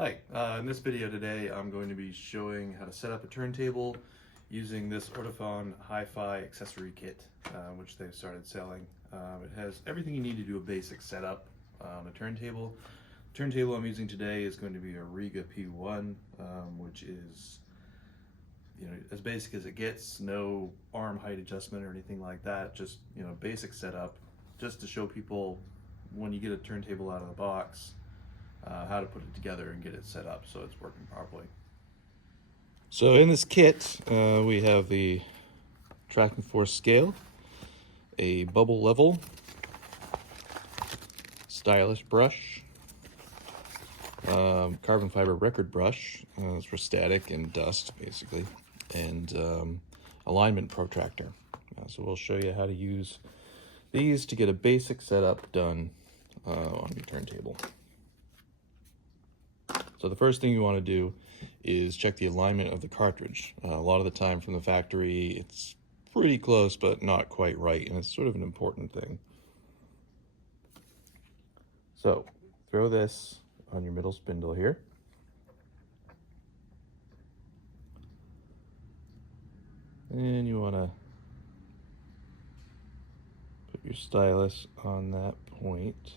Hi, in this video today I'm going to be showing how to set up a turntable using this Ortofon Hi-Fi Accessory kit, which they've started selling. It has everything you need to do a basic setup on a turntable. The turntable I'm using today is going to be a Riga P1, which is as basic as it gets, no arm height adjustment or anything like that, just basic setup, just to show people when you get a turntable out of the box how to put it together and get it set up so it's working properly. So in this kit, we have the tracking force scale, a bubble level, stylus brush, carbon fiber record brush, it's for static and dust basically, and alignment protractor. So we'll show you how to use these to get a basic setup done on your turntable. So the first thing you want to do is check the alignment of the cartridge. A lot of the time from the factory, it's pretty close, but not quite right, and it's sort of an important thing. So throw this on your middle spindle here. And you want to put your stylus on that point.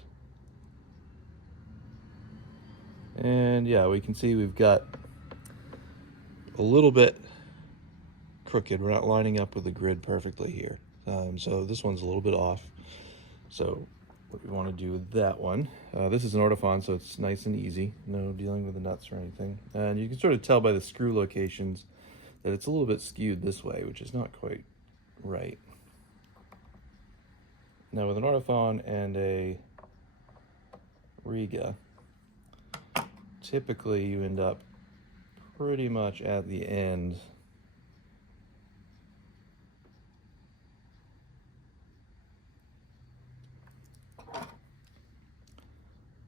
And yeah, we can see we've got a little bit crooked. We're not lining up with the grid perfectly here. So this one's a little bit off. So what we want to do with that one, this is an Ortofon, so it's nice and easy. No dealing with the nuts or anything. And you can sort of tell by the screw locations that it's a little bit skewed this way, which is not quite right. Now with an Ortofon and a Riga, typically you end up pretty much at the end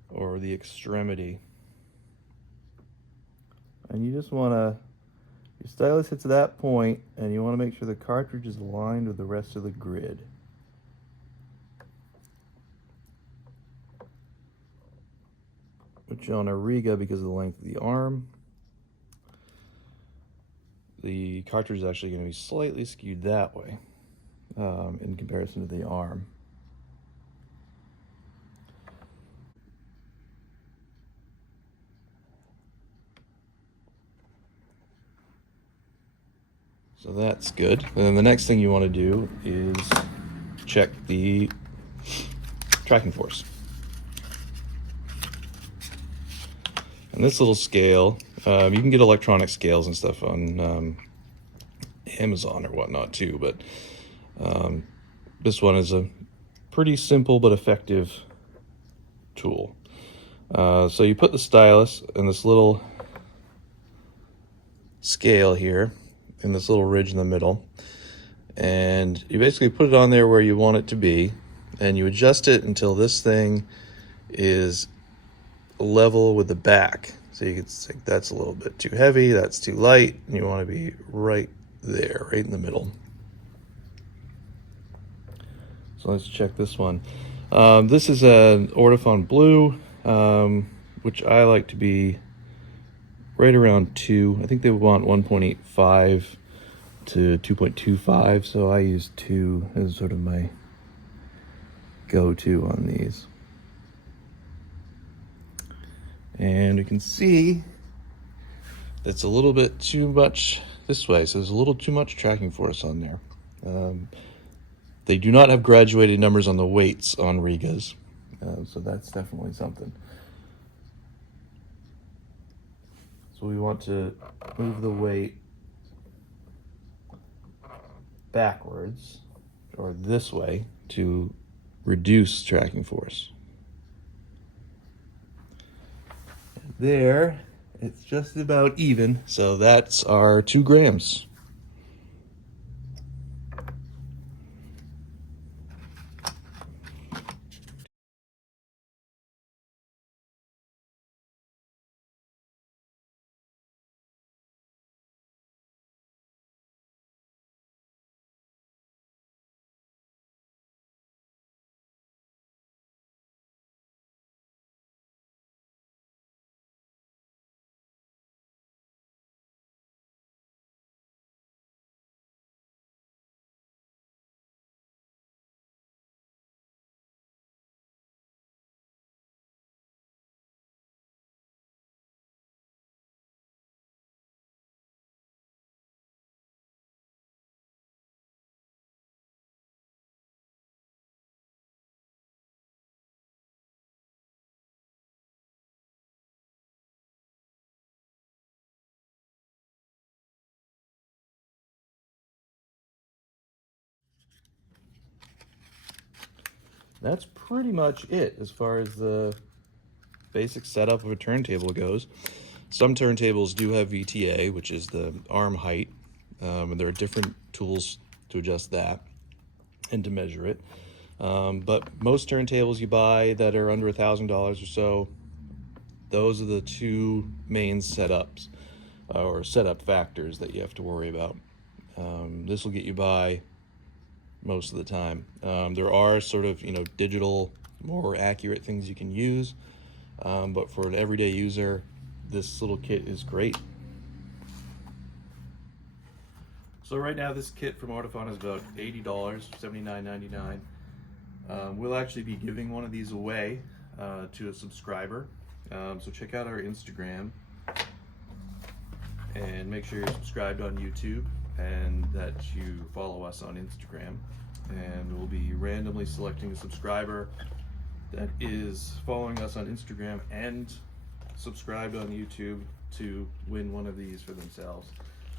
or the extremity. And you just want to, your stylus hits that point, and you want to make sure the cartridge is aligned with the rest of the grid. Which on a Riga, because of the length of the arm, the cartridge is actually going to be slightly skewed that way in comparison to the arm. So that's good. And then the next thing you want to do is check the tracking force. And this little scale, you can get electronic scales and stuff on Amazon or whatnot too, but this one is a pretty simple but effective tool. So you put the stylus in this little scale here, in this little ridge in the middle, and you basically put it on there where you want it to be, and you adjust it until this thing is level with the back. So you can think that's a little bit too heavy, that's too light, and you want to be right there, right in the middle. So let's check this one. This is an Ortofon Blue, which I like to be right around 2. I think they want 1.85 to 2.25, so I use 2 as sort of my go-to on these. And you can see it's a little bit too much this way, so there's a little too much tracking force on there. They do not have graduated numbers on the weights on Rigas, so that's definitely something. So we want to move the weight backwards, or this way, to reduce tracking force. There, it's just about even, so that's our 2 grams. that's pretty much it as far as the basic setup of a turntable goes. Some turntables do have VTA, which is the arm height, and there are different tools to adjust that and to measure it. But most turntables you buy that are under $1,000 or so, those are the two main setups or setup factors that you have to worry about. This will get you by most of the time. There are sort of, digital, more accurate things you can use, but for an everyday user, this little kit is great. So right now this kit from Ortofon is about $80, $79.99. We'll actually be giving one of these away to a subscriber. So check out our Instagram and make sure you're subscribed on YouTube and that you follow us on Instagram. And we'll be randomly selecting a subscriber that is following us on Instagram and subscribed on YouTube to win one of these for themselves.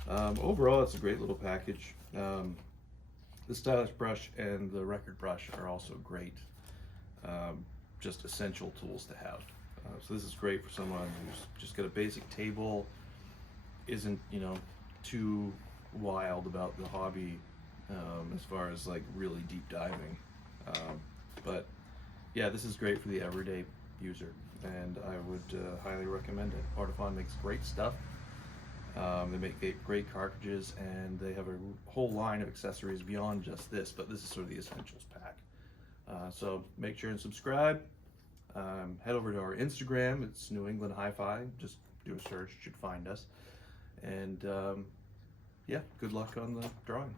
Overall, it's a great little package. The stylish brush and the record brush are also great, just essential tools to have. So this is great for someone who's just got a basic table, isn't too wild about the hobby as far as like really deep diving. But yeah, this is great for the everyday user, and I would highly recommend it. Ortofon makes great stuff. They make great cartridges, and they have a whole line of accessories beyond just this, but this is sort of the essentials pack. So make sure and subscribe. Head over to our Instagram. It's New England Hi-Fi. Just do a search, you should find us. And yeah, good luck on the drawing.